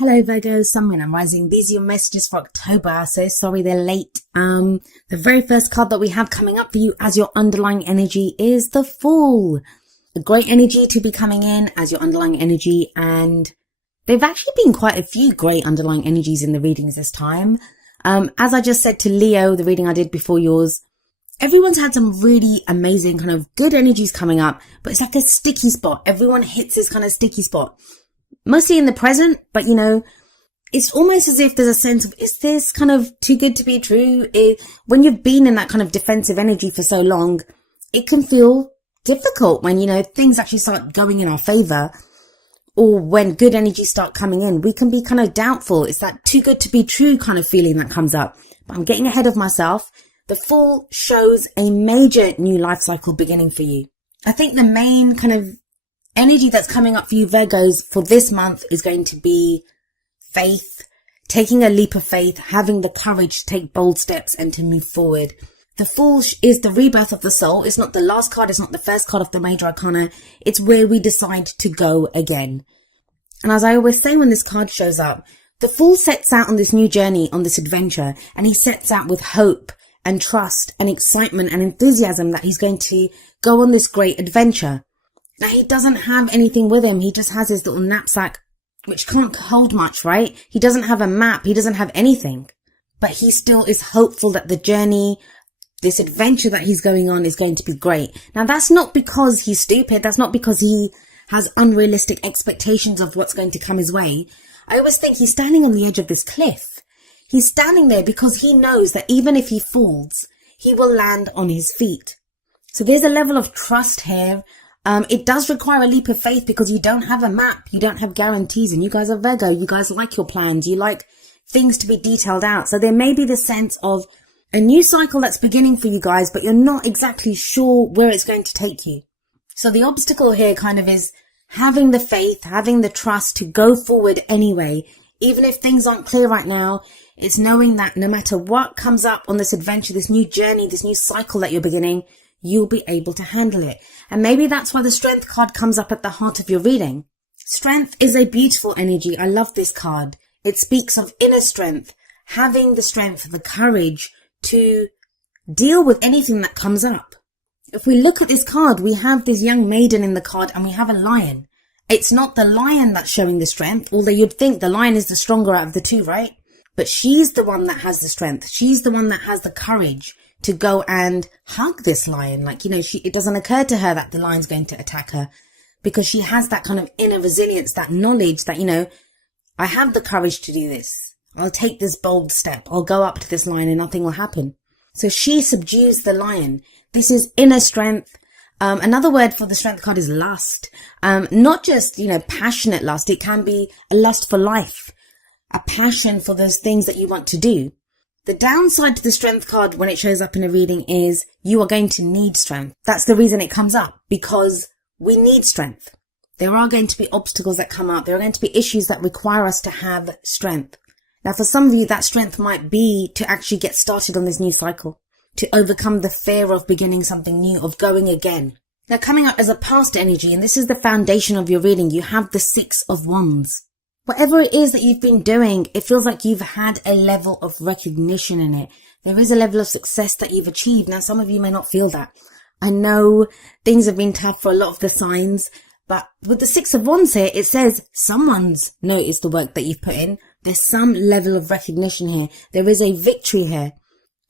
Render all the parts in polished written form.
Hello Virgo, Sun, Moon and Rising. These are your messages for October. So sorry they're late. The very first card that we have coming up for you as your underlying energy is the Fool. A great energy to be coming in as your underlying energy, and there've actually been quite a few great underlying energies in the readings this time. As I just said to Leo, the reading I did before yours, everyone's had some really amazing kind of good energies coming up, but it's like a sticky spot. Everyone hits this kind of sticky spot. Mostly in the present, but you know, it's almost as if there's a sense of, is this kind of too good to be true? When you've been in that kind of defensive energy for so long, it can feel difficult when, you know, things actually start going in our favor, or when good energies start coming in, we can be kind of doubtful. It's that too good to be true kind of feeling that comes up. But I'm getting ahead of myself. The Fool shows a major new life cycle beginning for you. I think the main kind of energy that's coming up for you Virgos for this month is going to be faith, taking a leap of faith, having the courage to take bold steps and to move forward. The Fool is the rebirth of the soul. It's not the last card. It's not the first card of the major arcana. It's where we decide to go again. And as I always say when this card shows up, the Fool sets out on this new journey, on this adventure, and he sets out with hope and trust and excitement and enthusiasm that he's going to go on this great adventure. Now, he doesn't have anything with him. He just has his little knapsack, which can't hold much, right? He doesn't have a map. He doesn't have anything. But he still is hopeful that the journey, this adventure that he's going on, is going to be great. Now, that's not because he's stupid. That's not because he has unrealistic expectations of what's going to come his way. I always think he's standing on the edge of this cliff. He's standing there because he knows that even if he falls, he will land on his feet. So there's a level of trust here. It does require a leap of faith because you don't have a map, you don't have guarantees, and you guys are Virgo, you guys like your plans, you like things to be detailed out. So there may be the sense of a new cycle that's beginning for you guys, but you're not exactly sure where it's going to take you. So the obstacle here kind of is having the faith, having the trust to go forward anyway. Even if things aren't clear right now, it's knowing that no matter what comes up on this adventure, this new journey, this new cycle that you're beginning, you'll be able to handle it. And maybe that's why the Strength card comes up at the heart of your reading. Strength is a beautiful energy. I love this card. It speaks of inner strength, having the strength, the courage to deal with anything that comes up. If we look at this card, we have this young maiden in the card and we have a lion. It's not the lion that's showing the strength, although you'd think the lion is the stronger out of the two, right? But she's the one that has the strength. She's the one that has the courage to go and hug this lion. Like, you know, it doesn't occur to her that the lion's going to attack her because she has that kind of inner resilience, that knowledge that, you know, I have the courage to do this. I'll take this bold step. I'll go up to this lion and nothing will happen. So she subdues the lion. This is inner strength. Another word for the Strength card is lust. Not just, you know, passionate lust. It can be a lust for life, a passion for those things that you want to do. The downside to the Strength card when it shows up in a reading is you are going to need strength. That's the reason it comes up, because we need strength. There are going to be obstacles that come up. There are going to be issues that require us to have strength. Now, for some of you, that strength might be to actually get started on this new cycle, to overcome the fear of beginning something new, of going again. Now, coming up as a past energy, and this is the foundation of your reading, you have the Six of Wands. Whatever it is that you've been doing, it feels like you've had a level of recognition in it. There is a level of success that you've achieved. Now, some of you may not feel that. I know things have been tough for a lot of the signs, but with the Six of Wands here, it says someone's noticed the work that you've put in. There's some level of recognition here. There is a victory here.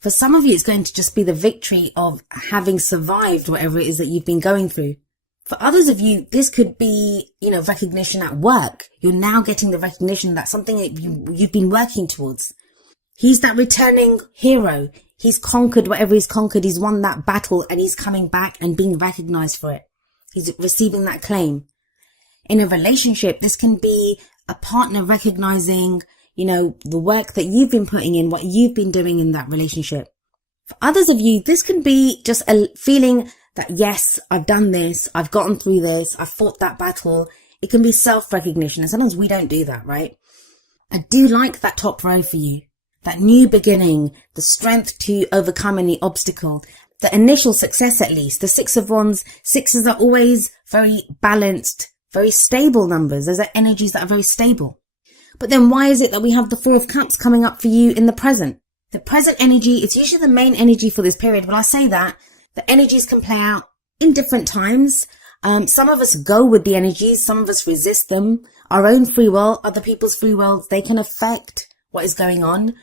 For some of you, it's going to just be the victory of having survived whatever it is that you've been going through. For others of you, this could be, you know, recognition at work. You're now getting the recognition that something that you've been working towards. He's that returning hero. He's conquered whatever he's conquered. He's won that battle and he's coming back and being recognized for it. He's receiving that claim. In a relationship, this can be a partner recognizing, you know, the work that you've been putting in, what you've been doing in that relationship. For others of you, this can be just a feeling that, yes, I've done this, I've gotten through this, I've fought that battle. It can be self-recognition, and sometimes we don't do that, right? I do like that top row for you. That new beginning, the strength to overcome any obstacle, the initial success at least. The Six of Wands, sixes are always very balanced, very stable numbers. Those are energies that are very stable. But then why is it that we have the Four of Cups coming up for you in the present? The present energy, it's usually the main energy for this period. When I say that, the energies can play out in different times. Some of us go with the energies, some of us resist them. Our own free will, other people's free will, they can affect what is going on.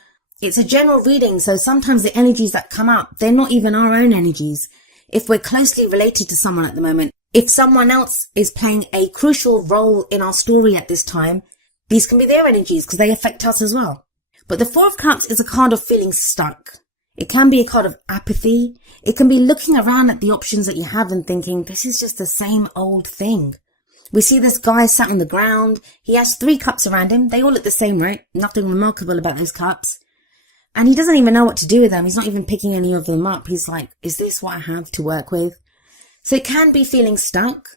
It's a general reading, so sometimes the energies that come up, they're not even our own energies. If we're closely related to someone at the moment, if someone else is playing a crucial role in our story at this time, these can be their energies because they affect us as well. But the Four of Cups is a card of feeling stuck. It can be a card of apathy. It can be looking around at the options that you have and thinking, this is just the same old thing. We see this guy sat on the ground. He has 3 cups around him. They all look the same, right? Nothing remarkable about those cups. And he doesn't even know what to do with them. He's not even picking any of them up. He's like, is this what I have to work with? So it can be feeling stuck.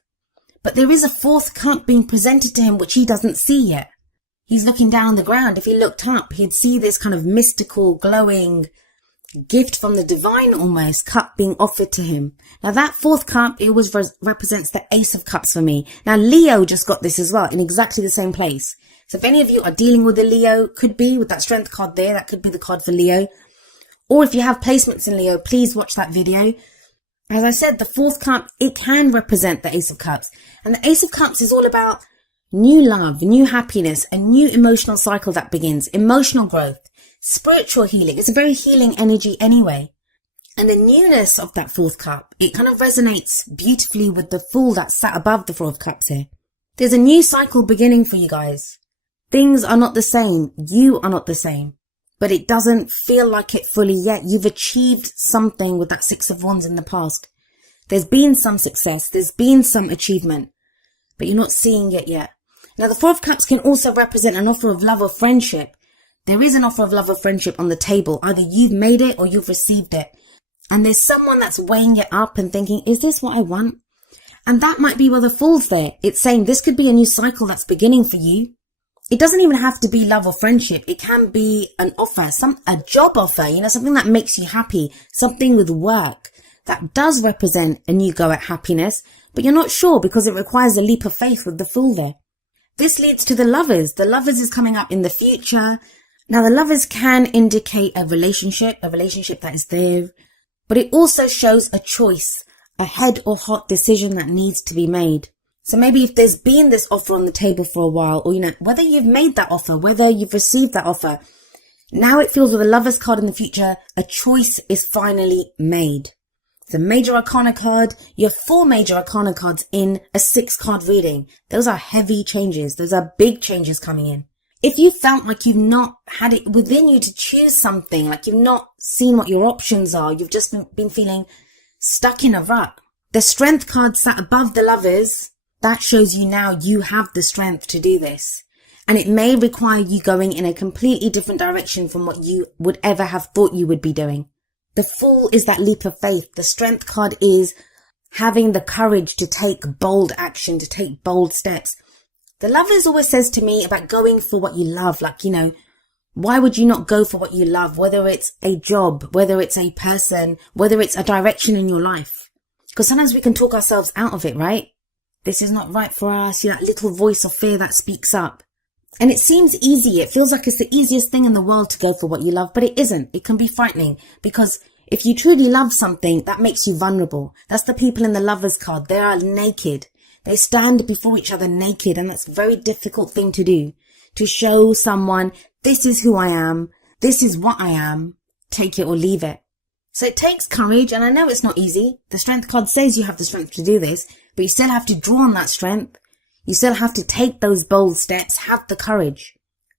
But there is a 4th cup being presented to him which he doesn't see yet. He's looking down on the ground. If he looked up, he'd see this kind of mystical, glowing gift from the divine almost cup being offered to him. Now that 4th cup, it always represents the Ace of Cups for me. Now Leo just got this as well in exactly the same place. So if any of you are dealing with a Leo, could be with that Strength card there, that could be the card for Leo. Or if you have placements in Leo, please watch that video. As I said, the 4th cup, it can represent the Ace of Cups. And the Ace of Cups is all about new love, new happiness, a new emotional cycle that begins, emotional growth, spiritual healing. It's a very healing energy anyway. And the newness of that 4th cup, it kind of resonates beautifully with the Fool that sat above the 4 of Cups here. There's a new cycle beginning for you guys. Things are not the same. You are not the same. But it doesn't feel like it fully yet. You've achieved something with that 6 of Wands in the past. There's been some success. There's been some achievement. But you're not seeing it yet. Now, the 4 of Cups can also represent an offer of love or friendship. There is an offer of love or friendship on the table. Either you've made it or you've received it. And there's someone that's weighing it up and thinking, is this what I want? And that might be where the Fool's there. It's saying this could be a new cycle that's beginning for you. It doesn't even have to be love or friendship. It can be an offer, a job offer, something that makes you happy, something with work that does represent a new go at happiness, but you're not sure because it requires a leap of faith with the Fool there. This leads to the Lovers. The Lovers is coming up in the future. Now, the Lovers can indicate a relationship that is there, but it also shows a choice, a head or heart decision that needs to be made. So maybe if there's been this offer on the table for a while, or, whether you've made that offer, whether you've received that offer, now it feels with the Lovers card in the future, a choice is finally made. It's a Major Arcana card. You have 4 Major Arcana cards in a 6-card reading. Those are heavy changes. Those are big changes coming in. If you felt like you've not had it within you to choose something, like you've not seen what your options are, you've just been feeling stuck in a rut. The Strength card sat above the Lovers. That shows you now you have the strength to do this. And it may require you going in a completely different direction from what you would ever have thought you would be doing. The Fool is that leap of faith. The Strength card is having the courage to take bold action, to take bold steps. The Lovers always says to me about going for what you love. Like, why would you not go for what you love? Whether it's a job, whether it's a person, whether it's a direction in your life. Because sometimes we can talk ourselves out of it, right? This is not right for us. That little voice of fear that speaks up. And it seems easy. It feels like it's the easiest thing in the world to go for what you love, but it isn't. It can be frightening because if you truly love something, that makes you vulnerable. That's the people in the Lovers card. They are naked. They stand before each other naked, and that's a very difficult thing to do. To show someone, this is who I am. This is what I am. Take it or leave it. So it takes courage, and I know it's not easy. The Strength card says you have the strength to do this, but you still have to draw on that strength. You still have to take those bold steps, have the courage.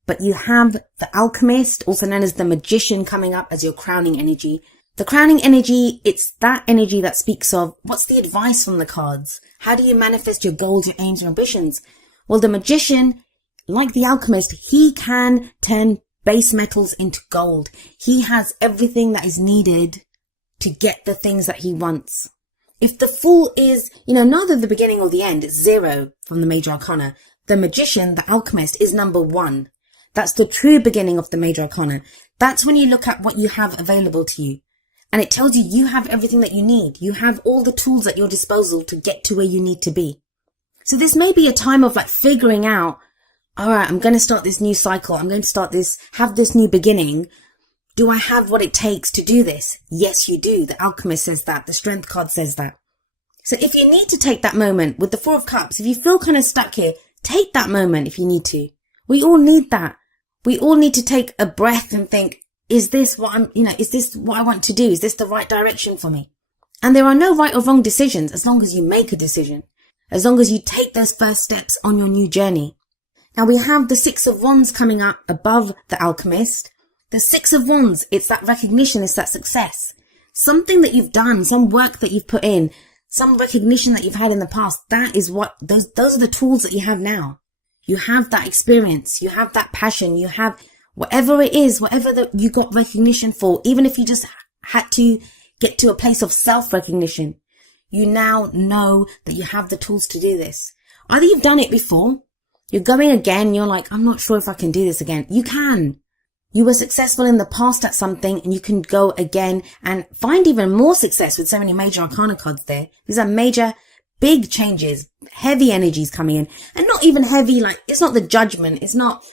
But you have the Alchemist, also known as the Magician, coming up as your crowning energy. The crowning energy, it's that energy that speaks of what's the advice from the cards? How do you manifest your goals, your aims, your ambitions? Well, the Magician, like the Alchemist, he can turn base metals into gold. He has everything that is needed to get the things that he wants. If the Fool is, neither the beginning or the end, it's 0 from the Major Arcana. The Magician, the Alchemist, is number 1. That's the true beginning of the Major Arcana. That's when you look at what you have available to you. And it tells you you have everything that you need. You have all the tools at your disposal to get to where you need to be. So this may be a time of figuring out, all right, I'm going to start this new cycle. I'm going to have this new beginning. Do I have what it takes to do this? Yes, you do. The Alchemist says that. The Strength card says that. So if you need to take that moment with the Four of Cups, if you feel kind of stuck here, take that moment if you need to. We all need that. We all need to take a breath and think, is this what I want to do? Is this the right direction for me? And there are no right or wrong decisions as long as you make a decision, as long as you take those first steps on your new journey. Now we have the Six of Wands coming up above the Alchemist. The Six of Wands, it's that recognition, it's that success. Something that you've done, some work that you've put in, some recognition that you've had in the past. That is what, those are the tools that you have now. You have that experience, you have that passion, you have whatever it is, whatever that you got recognition for, even if you just had to get to a place of self-recognition, you now know that you have the tools to do this. Either you've done it before, you're going again, you're like, I'm not sure if I can do this again. You can. You were successful in the past at something and you can go again and find even more success with so many major arcana cards there. These are major, big changes, heavy energies coming in, and not even heavy, like it's not the Judgment, it's not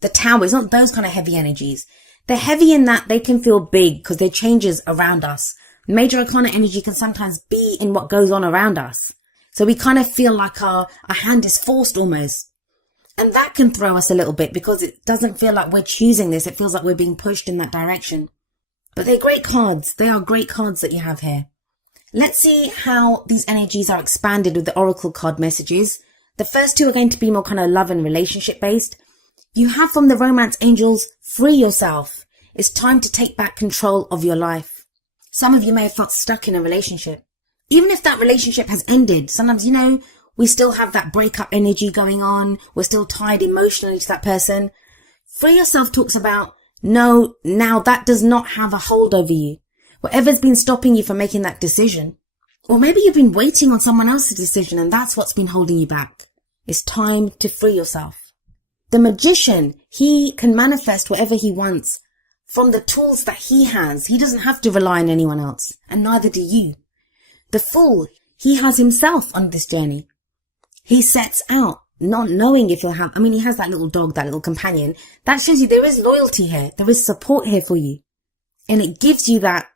the Tower, it's not those kind of heavy energies. They're heavy in that they can feel big because they're changes around us. Major arcana energy can sometimes be in what goes on around us. So we kind of feel like our hand is forced almost. And that can throw us a little bit because it doesn't feel like we're choosing this. It feels like we're being pushed in that direction. But they're great cards. They are great cards that you have here. Let's see how these energies are expanded with the Oracle card messages. The first two are going to be more kind of love and relationship based. You have from the Romance Angels, free yourself. It's time to take back control of your life. Some of you may have felt stuck in a relationship. Even if that relationship has ended, sometimes, we still have that breakup energy going on. We're still tied emotionally to that person. Free yourself talks about, no, now that does not have a hold over you. Whatever's been stopping you from making that decision. Or maybe you've been waiting on someone else's decision and that's what's been holding you back. It's time to free yourself. The Magician, he can manifest whatever he wants from the tools that he has. He doesn't have to rely on anyone else, and neither do you. The Fool, he has himself on this journey. He sets out not knowing if he'll have, he has that little dog, that little companion. That shows you there is loyalty here. There is support here for you. And it gives you that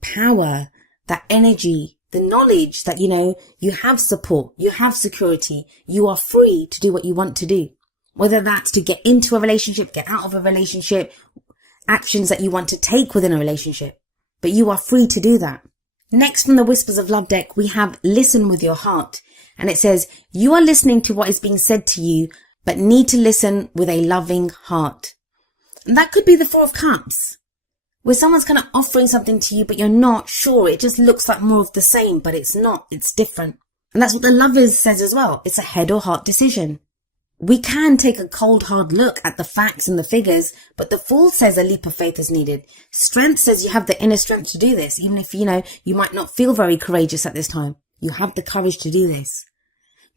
power, that energy, the knowledge that, you have support, you have security, you are free to do what you want to do. Whether that's to get into a relationship, get out of a relationship, actions that you want to take within a relationship. But you are free to do that. Next from the Whispers of Love deck, we have Listen with Your Heart. And it says, you are listening to what is being said to you, but need to listen with a loving heart. And that could be the Four of Cups, where someone's kind of offering something to you, but you're not sure. It just looks like more of the same, but it's not. It's different. And that's what the Lovers says as well. It's a head or heart decision. We can take a cold, hard look at the facts and the figures, but the Fool says a leap of faith is needed. Strength says you have the inner strength to do this, even if, you might not feel very courageous at this time. You have the courage to do this.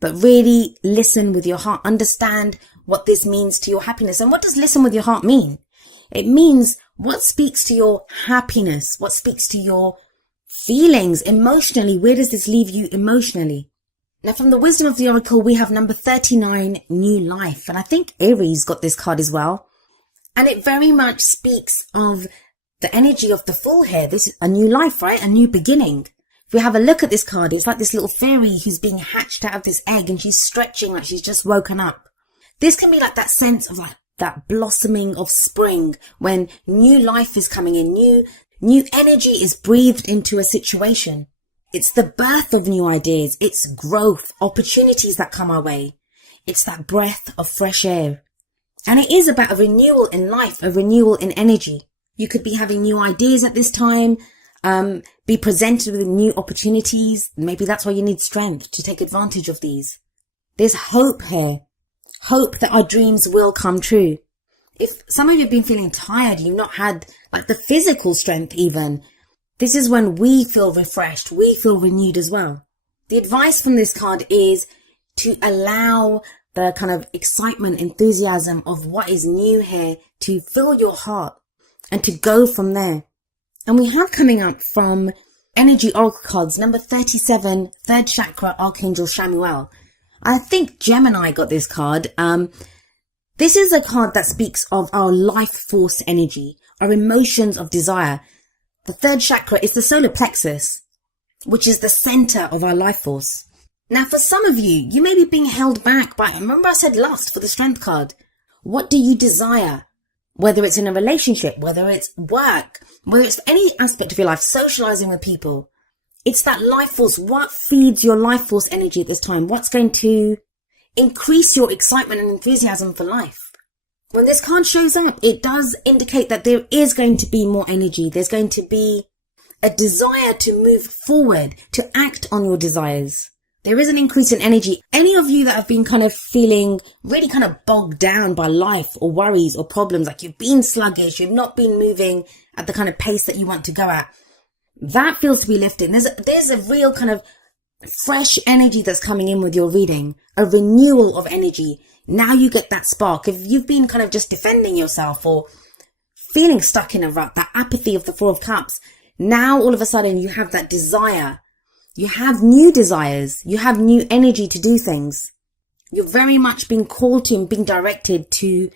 But really listen with your heart. Understand what this means to your happiness. And what does listen with your heart mean? It means what speaks to your happiness, what speaks to your feelings emotionally. Where does this leave you emotionally? Now, from the Wisdom of the Oracle, we have number 39, New Life. And I think Aries got this card as well. And it very much speaks of the energy of the Fool here. This is a new life, right? A new beginning. If we have a look at this card, it's like this little fairy who's being hatched out of this egg and she's stretching like she's just woken up. This can be like that sense of like that blossoming of spring when new life is coming in, new energy is breathed into a situation. It's the birth of new ideas. It's growth, opportunities that come our way. It's that breath of fresh air. And it is about a renewal in life, a renewal in energy. You could be having new ideas at this time, be presented with new opportunities. Maybe that's why you need strength to take advantage of these. There's hope here. Hope that our dreams will come true. If some of you have been feeling tired, you've not had like the physical strength even, this is when we feel refreshed. We feel renewed as well. The advice from this card is to allow the kind of excitement, enthusiasm of what is new here to fill your heart and to go from there. And we have coming up from Energy Oracle cards, number 37, third chakra, Archangel Shamuel. I think Gemini got this card. This is a card that speaks of our life force energy, our emotions of desire. The third chakra is the solar plexus, which is the center of our life force. Now, for some of you, you may be being held back by, remember I said lust for the strength card. What do you desire? Whether it's in a relationship, whether it's work, whether it's any aspect of your life, socializing with people. It's that life force. What feeds your life force energy at this time? What's going to increase your excitement and enthusiasm for life? When this card shows up, it does indicate that there is going to be more energy. There's going to be a desire to move forward, to act on your desires. There is an increase in energy. Any of you that have been kind of feeling really kind of bogged down by life or worries or problems, like you've been sluggish, you've not been moving at the kind of pace that you want to go at, that feels to be lifted. There's a real kind of fresh energy that's coming in with your reading, a renewal of energy. Now you get that spark. If you've been kind of just defending yourself or feeling stuck in a rut, that apathy of the Four of Cups, now all of a sudden you have that desire. You have new desires. You have new energy to do things. You're very much being called to and being directed to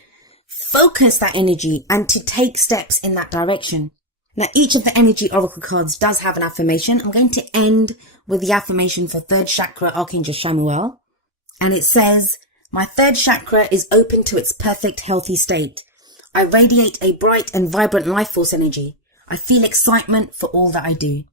focus that energy and to take steps in that direction. Now, each of the energy oracle cards does have an affirmation. I'm going to end with the affirmation for third chakra, Archangel Chamuel. And it says, my third chakra is open to its perfect, healthy state. I radiate a bright and vibrant life force energy. I feel excitement for all that I do.